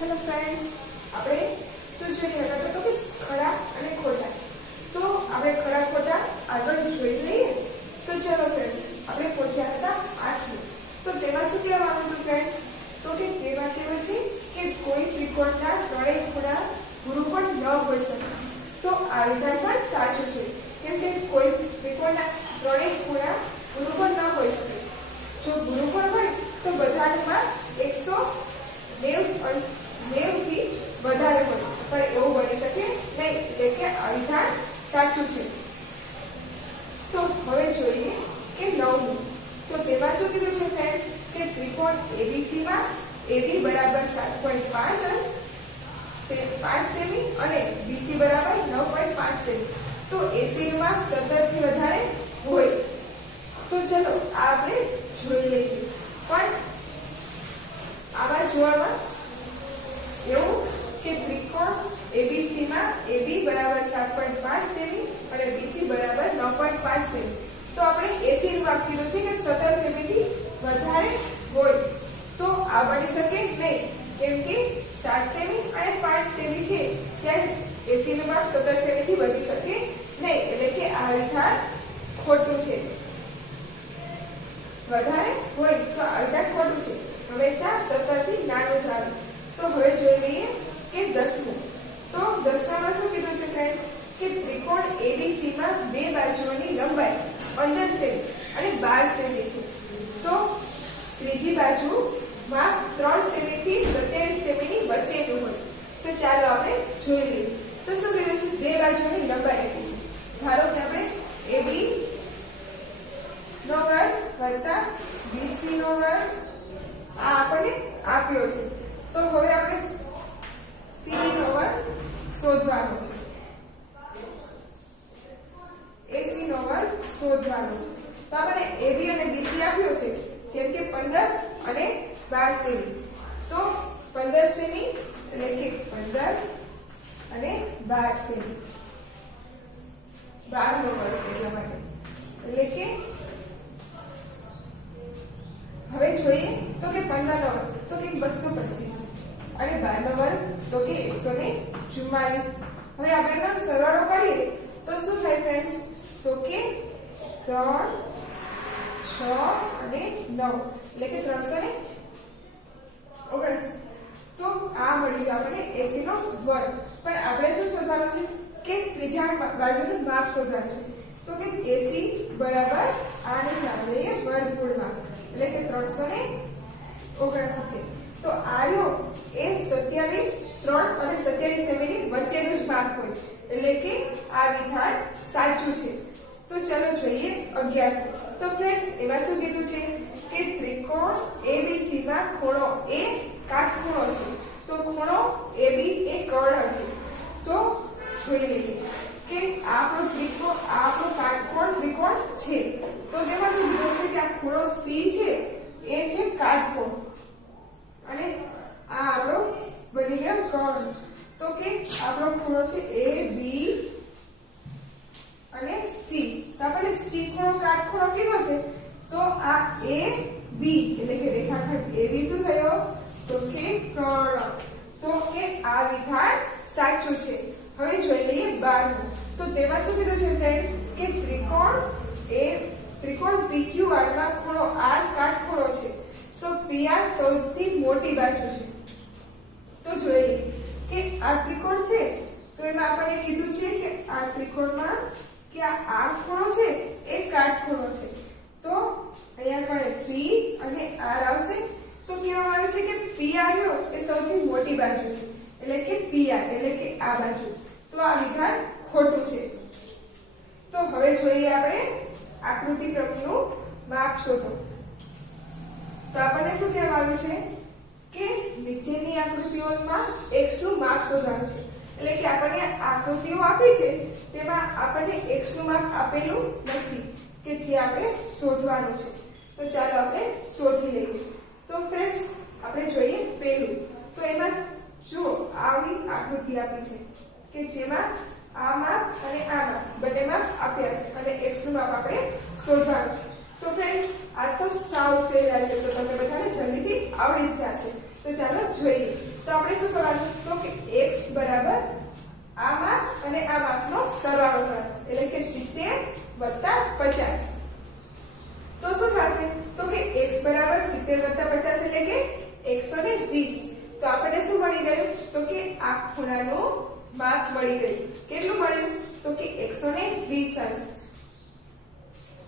Hello friends, આપણે શું જોઈ રહ્યા હતા તો કે ખરા અને ખોટા. તો આપણે ખરા ખોટા આગળ જોઈ લઈએ. તો ચલો ફ્રેન્ડ્સ, આપણે પહોંચ્યા હતા 8. તો તેમાં શું કહેવાનું હતું ફ્રેન્ડ્સ? તો કે તેમાં કહેવાય છે કે કોઈ ત્રિકોણના ત્રણેય ખૂણા ગુરુકોણ ન હોઈ શકે. તો આ વિધાન પણ સાચું છે, કેમ કે કોઈ ત્રિકોણના ત્રણેય ખૂણા ગુરુકોણ ન હોઈ શકે. જો ગુરુકોણ હોય તો બધામાં 190 થી વધારે હોય, પણ એવું બની શકે નહીં, એટલે કે આ વિધાન સાચું છે. તો હવે જોઈએ કે 9. તો તેમાં શું કીધું છે ફ્રેન્ડ્સ કે ત્રિકોણ ABC માં AB બરાબર 7.5 અંશ 5 સેમી અને BC બરાબર 9.5 સેમી. તો AC નું માપ 17 થી વધારે હોય. તો ચલો આપણે જોઈ લઈએ. પણ આવા જોવામાં એવું કે ત્રિકોણ ABC માં AB બરાબર 7.5 સેમી અને BC બરાબર 9.5 સેમી. તો આપણે AC નું માપ કીધું છે કે 17 સેમી થી વધારે હોય. તો આ બની શકે નહીં, કેમ કે 7 સેમી અને 5 સેમી છે, ત્યારે AC નું માપ 17 સેમી થી વધી શકે નહીં, એટલે કે આ વિધાન ખોટું છે. વધારે હોય તો આ વિધાન ખોટું છે. હંમેશા 17 થી નાનું જ આવે. તો હવે જોઈ લઈએ કે 10. તો 10માં શું કીધું છે ફ્રેન્ડ્સ કે ત્રિકોણ ABC માં બે બાજુઓની લંબાઈ 15 સેમી અને 12 સેમી છે. તો ત્રીજી બાજુ માં 3 સેમી થી 27 સેમી ની વચ્ચેનું હોય. તો ચાલો આપણે જોઈ લઈએ. તો શું કીધું છે? બે બાજુઓની લંબાઈ આપી છે. ધારો કે આપણે AB નો વર્ગ વત્તા BC નો વર્ગ આ આપણને આપ્યો છે. તો હવે આપણે C નો વર્ગ શોધવાનો છે, AC નો વર્ગ શોધવાનો છે. તો આપણે AB અને BC આપ્યો છે, જેમ કે 15 અને 12 સેમી. તો 15 સેમી એટલે કે 15 અને 12 સેમી, 12 નો વર્ગ એટલા માટે, એટલે કે હવે જોઈએ તો કે 15 નો વર્ગ તો કે 225 અને 12 નો વર્ગ તો કે 144. હવે આપણે સરવાળો કરીએ તો શું થાય ફ્રેન્ડ્સ? તો કે 3 6 અને 9 એટલે કે 379. તો આ મળી ગયું આપણને AC નો વર્ગ. પણ આપણે શું શોધવાનું છે કે ત્રીજા બાજુનું માપ શોધવાનું છે. તો કે AC બરાબર આને ચાલીએ વર્ગમૂળમાં, એટલે કે 379. તો આ રહ્યો એ 27 3 અને 27 સેમીની વચ્ચેનું જ માપ હોય, એટલે કે આ વિધાન સાચું છે. તો ચલો જોઈએ 11. તો ફ્રેન્ડ્સ, એમાં શું કીધું છે કે ત્રિકોણ ABC માં ખૂણો A કાટખૂણો છે. તો ખૂણો AB એ કર્ણ છે. તો જોઈ લઈએ કે આપણો કાટકોણ ત્રિકોણ છે. તો તેમાં શું કીધું છે કે આ ખૂણો C છે એ છે કાટકોણ, અને આ આપણો બની ગયો કર્ણ. તો કે આપણો ખૂણો છે AB અને C. તો આપણે C ખૂણો કાટખૂણો કીધો છે. તો આ AB એટલે કે રેખાખંડ AB શું થયો? તો કે કર્ણ. તો કે આ વિધાન સાચું છે. હવે જોઈ લઈએ 12. તો તેમાં શું કીધું છે ફ્રેન્ડ્સ કે ત્રિકોણ PQR માં ખૂણો R કાટખૂણો છે. તો PR સૌથી મોટી બાજુ છે. તો જોઈ લઈએ કે આ ત્રિકોણ છે, તો એમાં આપણને કીધું છે કે આ ત્રિકોણમાં કે આ ખૂણો છે એ કાટખૂણો છે. તો અહીંયા પણ P અને R આવશે. તો કહેવામાં આવ્યું છે કે PR એ સૌથી મોટી બાજુ છે, એટલે કે PR એટલે કે આ બાજુ. તો આ વિધાન ખોટું છે. તો હવે જોઈએ આપણે આકૃતિ પ્રતિનું માપ શોધો. તો આપણને શું કહેવામાં આવ્યું છે કે નીચેની આકૃતિઓમાં x નું માપ શોધવાનું છે. એટલે કે આપણને આકૃતિઓ આપી છે, તેમાં આપણને x નું માપ આપેલું નથી, કે જે આપણે શોધવાનું છે. તો ચાલો આપણે શોધી લઈએ. તો ફ્રેન્ડ્સ, આપણે જોઈએ પહેલું. તો એમાં જો આવી આકૃતિ આપી છે કે જેમાં આ માપ અને આ માપ બંને માપ આપ્યા છે, અને x નું માપ આપણે શોધવાનું છે. તો ફ્રેન્ડ્સ, આ તો સાવ સહેલા છે, તો તમને બધાને જલ્દીથી આવડી જ જશે. તો ચાલો જોઈએ. તો તો આપણે શું કરવાનું તો કે x બરાબર આ માપ અને આ માપનો સરવાળો કરવાનો એટલે કે 70 + 50 તો શું થશે તો કે x બરાબર 70 + 50 એટલે કે 120 તો આપણને શું મળી ગયું તો કે આ ખૂણાનું માપ મળી ગયું કેટલું મળ્યું તો કે 120 અંશ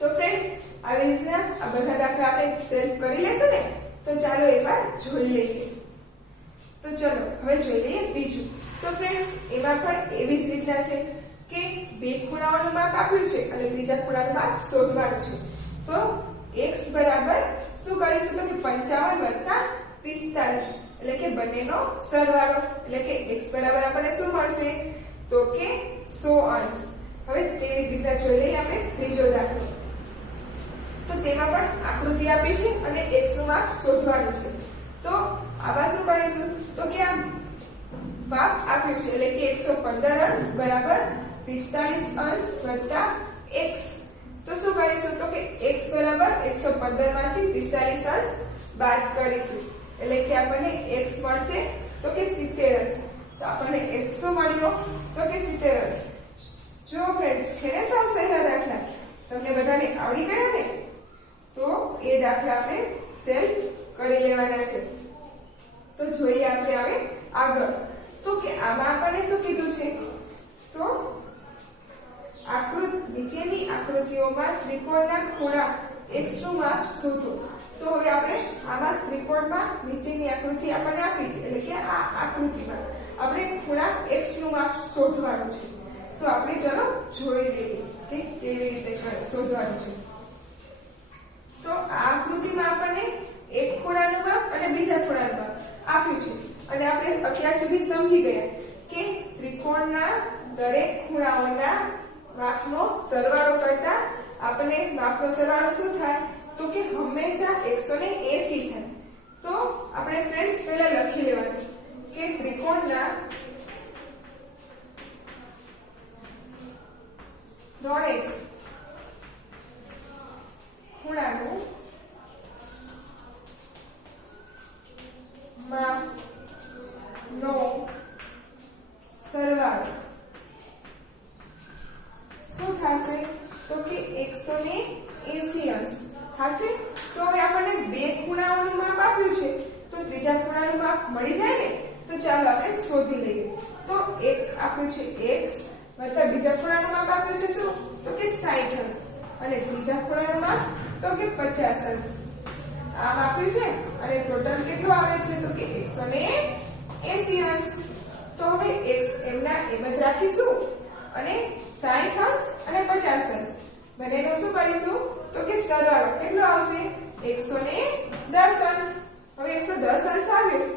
તો ફ્રેન્ડ્સ આવી રીતના આ બધા દાખલા આપણે સોલ્વ કરી લેશું ને તો ચાલો એકવાર જોઈ લઈએ તો ચલો હવે જોઈ લઈએ બીજું તો ફ્રેન્ડ્સ એમાં પણ એવી જ રીતના છે કે બે ખૂણાઓનું માપ આપ્યું છે અને ત્રીજા ખૂણાનું માપ શોધવાનું છે તો x બરાબર શું કરીશું તો કે 55 + 45 એટલે કે બંનેનો સરવાળો એટલે કે x બરાબર આપણને શું મળશે તો કે 100 અંશ હવે તેવી જ રીતના જોઈ લઈએ આપણે ત્રીજો દાખલો તો તેમાં પણ આકૃતિ આપી છે અને x નું માપ શોધવાનું છે તો આમાં શું કરીશું તો કે આ માપ આપ્યું છે એટલે કે 115 અંશ બરાબર 45 અંશ વત્તા x તો શું કરીશું તો કે x બરાબર 115 માંથી 45 અંશ બાદ કરીશું એટલે કે આપણને x મળશે તો કે 70 અંશ તો આપણને x શું મળ્યો તો કે 70 અંશ જો ફ્રેન્ડ્સ છે ને સાવ સહેલા દાખલા તમને બધાને આવડી ગયા ને તો એ દાખલા આપણે સોલ્વ કરી લેવાના છે તો જોઈએ આપણે હવે આગળ તો કે આમાં આપણને શું કીધું છે તો નીચેની આકૃતિઓમાં ત્રિકોણના ખૂણા x નું માપ શોધો તો હવે આપણે આમાં ત્રિકોણમાં નીચેની આકૃતિ આપણને આપી છે એટલે કે આ આકૃતિમાં આપણે ખૂણા x નું માપ શોધવાનું છે તો આપણે ચલો જોઈ લઈએ કે કેવી રીતે શોધવાનું છે તો આ આકૃતિમાં આપણને એક ખૂણાનું માપ અને બીજા ખૂણાનું માપ આપ્યું છે અને આપણે અત્યાર સુધી સમજી ગયા કે ત્રિકોણના દરેક ખૂણાઓના માપનો સરવાળો કરતા આપણને માપનો સરવાળો શું થાય તો કે હંમેશા 180 થાય તો આપણે ફ્રેન્ડ્સ પહેલા લખી લેવાનું કે ત્રિકોણના દરેક ખૂણાનું માપનો સરવાળો શું થશે તો કે 180 અંશ થશે તો હવે આપણને બે ખૂણાઓનું માપ આપ્યું છે તો ત્રીજા ખૂણાનું માપ મળી જાય ને તો ચાલો આપણે શોધી લઈએ તો એક આપ્યું છે x વત્તા બીજા ખૂણાનું માપ આપ્યું છે શું તો કે 60 અંશ અને ત્રીજા ખૂણાનું માપ તો કે 50 અંશ આમ આપ્યું છે અને ટોટલ કેટલું આવે છે તો કે 180 અંશ તો હવે x એમના એમ જ રાખીશું અને 60 અંશ અને 50 અંશ બંનેનો શું કરીશું તો કે સરવાળો કેટલો આવશે 110 અંશ હવે 110 અંશ આવ્યો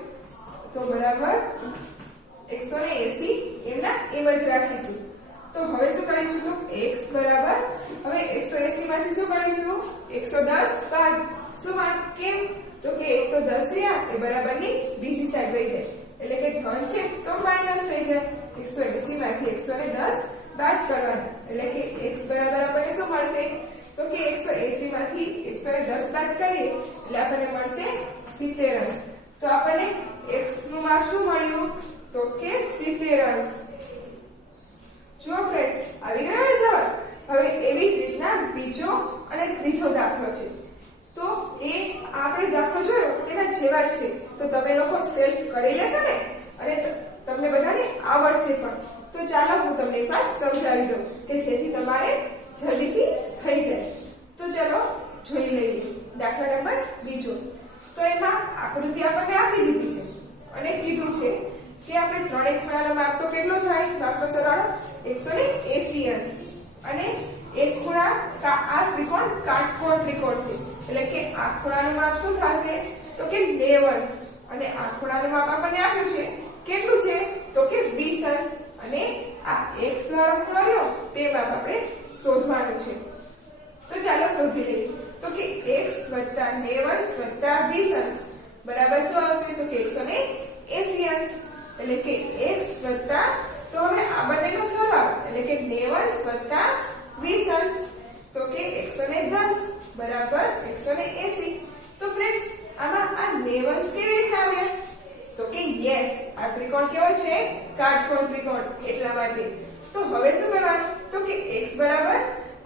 તો બરાબર 180 એમના એમ જ રાખીશું તો હવે શું કરીશું તો x બરાબર હવે 180 માંથી શું કરીશું 110 બાદ શું માન કેમ તો કે 110 રહ્યા એ બરાબરની બીજી સાઈડ વહી જાય એટલે કે ધન છે તો માઈનસ થઈ જાય 180 માંથી 110 બાદ કરવાના એટલે કે x બરાબર આપણને શું મળશે તો કે 180 માંથી 110 બાદ કરીએ એટલે આપણને મળશે 70 અંશ તો આપણને x નું માપ શું મળ્યું તો કે 70 અંશ જો ફ્રેન્ડ્સ આવી ગયો જવાબ હવે એવી જ રીતના બીજો અને ત્રીજો દાખલો છે તો એ આપણે દાખલો જોયો તેના જેવા જ છે તો તમે લોકો સોલ્વ કરી લેશો ને અને તમને બધાને આવડશે પણ તો ચાલો હું તમને એક વાત સમજાવી દઉં કે જેથી તમારે જલ્દીથી થઈ જાય તો ચલો જોઈ લઈએ દાખલા નંબર બીજો તો એમાં આકૃતિ આપણને આપી દીધી છે અને કીધું છે કે આપણે ત્રણેય ખૂણાનો માપ તો કેટલો થાય માપનો સરવાળો 180 અંશ અને એક ખૂણા આ ત્રિકોણ કાટકોણ ત્રિકોણ છે એટલે કે આ ખૂણાનું માપ શું થશે તો કે 90 અંશ અને આ ખૂણાનું માપ આપણને આપ્યું છે કેટલું છે તો કે 20 અંશ અને આ x વાળો ખૂણો રહ્યો તે માપ આપણે શોધવાનું છે તો ચાલો શોધી લઈએ તો કે x + 90 અંશ + 20 અંશ બરાબર શું આવશે તો કે 180 અંશ એટલે કે x વત્તા તો હવે આ બંનેનો સરવાળો એટલે કે 90 અંશ વત્તા 20 અંશ તો કે 110 બરાબર 180 તો ફ્રેન્ડ્સ આમાં આ 90 અંશ કેવી રીતે આવ્યા તો કે યસ ત્રિકોણ કેવો છે? કાટકોણ ત્રિકોણ, એટલા માટે. તો હવે શું કરવાનું? તો કે x બરાબર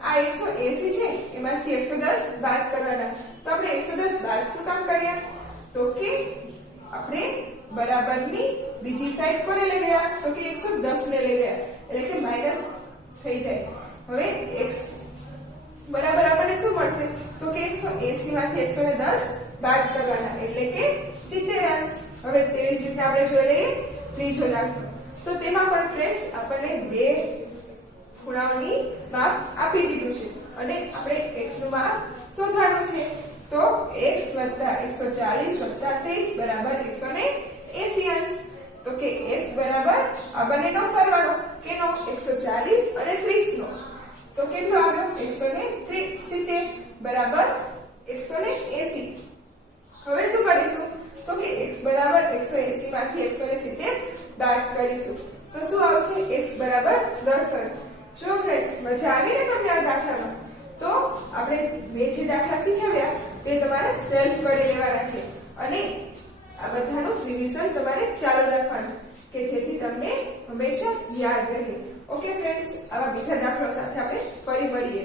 આ 180 છે એમાંથી 110 બાદ કરવાના. તો આપણે 110 બાદ શું કામ કર્યા? તો કે આપણે બરાબરની બીજી સાઈડ કોને લઈ ગયા? તો કે 110 ને લઈ ગયા, એટલે કે માઈનસ થઈ જાય. હવે x બરાબર આપણને શું મળશે? તો કે 180 માંથી 110 બાદ કરવાના, એટલે કે 70 અંશ. હવે તેવી જ રીતે આપણે જોઈ લઈએ ત્રીજો દાખલો. તો તેમાં પણ ફ્રેન્ડ્સ આપણને બે ખૂણાઓની માપ આપી દીધું છે અને આપણે x નું માપ શોધવાનું છે. તો x + 140 + 30 બરાબર 180 અંશ. તો કે x બરાબર આ બંનેનો સરવાળો કેનો? 140 અને 30 નો. તો કેટલો આવ્યો? 170 બરાબર 180. હવે શું કરીશું? તો કે x બરાબર 180 માંથી 170 બાદ કરીશું. તો શું આવશે? x બરાબર 10 અંશ. જો ફ્રેન્ડ્સ મજા આવી ને તમને આ દાખલામાં? તો આપણે બે જે દાખલા શીખવ્યા તે તમારે સેલ્ફ કરી લેવાના છે અને આ બધાનું રિવિઝન તમારે ચાલુ રાખવાનું કે જેથી તમને હંમેશા યાદ રહે. ઓકે ફ્રેન્ડ્સ, આવા બીજા દાખલા સાથે આપણે ફરી મળીએ.